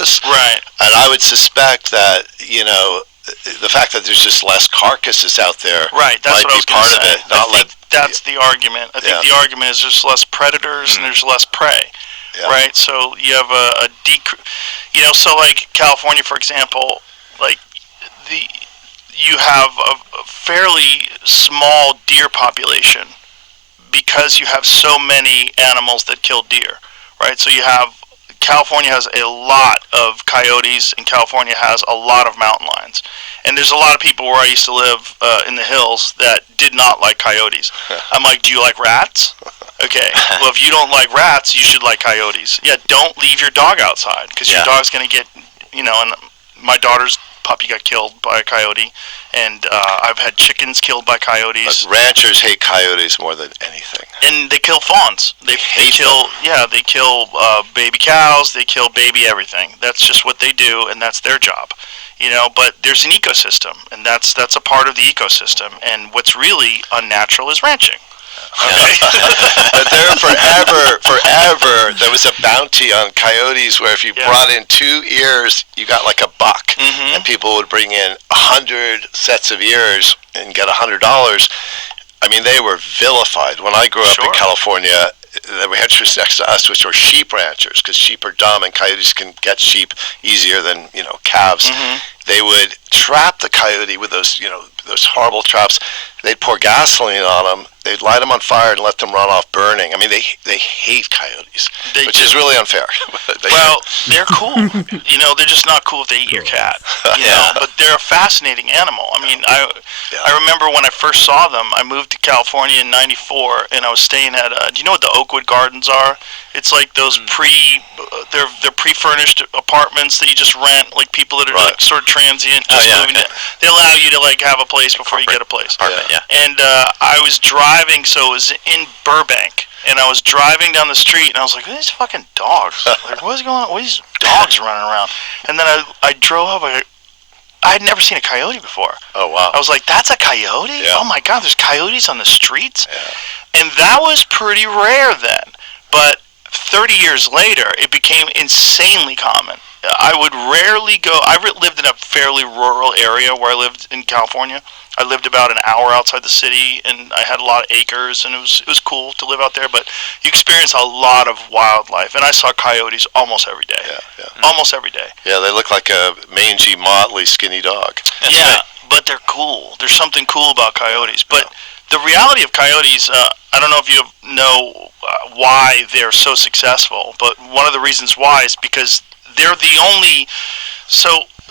has. Right. And I would suspect that, the fact that there's just less carcasses out there right, that's might what I be was going part to of say. it. Not I think that's the argument. I think the argument is there's less predators and there's less prey. Yeah. Right? So you have a so like California, for example, like you have a fairly small deer population because you have so many animals that kill deer, right? So California has a lot of coyotes, and California has a lot of mountain lions. And there's a lot of people where I used to live in the hills that did not like coyotes. I'm like, do you like rats? Okay, well, if you don't like rats, you should like coyotes. Yeah, don't leave your dog outside, because your dog's going to get, and my daughter's puppy got killed by a coyote, and I've had chickens killed by coyotes. But ranchers hate coyotes more than anything. And they kill fawns. They kill baby cows. They kill baby everything. That's just what they do, and that's their job. But there's an ecosystem, and that's a part of the ecosystem. And what's really unnatural is ranching. Okay. But forever, there was a bounty on coyotes where if you brought in 2 ears, you got like a buck. Mm-hmm. And people would bring in 100 sets of ears and get $100. I mean, they were vilified. When I grew up in California, the ranchers next to us, which were sheep ranchers, because sheep are dumb and coyotes can get sheep easier than, calves. Mm-hmm. They would trap the coyote with those horrible traps. They'd pour gasoline on them. They'd light them on fire and let them run off burning. I mean, they hate coyotes, which is really unfair. They're cool. They're just not cool if they eat your cat. But they're a fascinating animal. I mean, I remember when I first saw them. I moved to California in '94, and I was staying at. Do you know what the Oakwood Gardens are? It's like those they're pre-furnished apartments that you just rent, like people that are like sort of transient, just moving. They allow you to like have a place before you get a place. And I was driving, so it was in Burbank, and I was driving down the street, and I was like, "What are these fucking dogs? Like, what's going on? What are these dogs running around?" And then I drove up. I had never seen a coyote before. Oh wow! I was like, "That's a coyote? Yeah. Oh my God! There's coyotes on the streets." Yeah. And that was pretty rare then, but 30 years later, it became insanely common. I would rarely go. I lived in a fairly rural area where I lived in California. I lived about an hour outside the city, and I had a lot of acres, and it was cool to live out there. But you experience a lot of wildlife, and I saw coyotes almost every day. Almost every day. Yeah, they look like a mangy, motley, skinny dog. But they're cool. There's something cool about coyotes. But the reality of coyotes, I don't know if you know why they're so successful, but one of the reasons why is because they're the only. So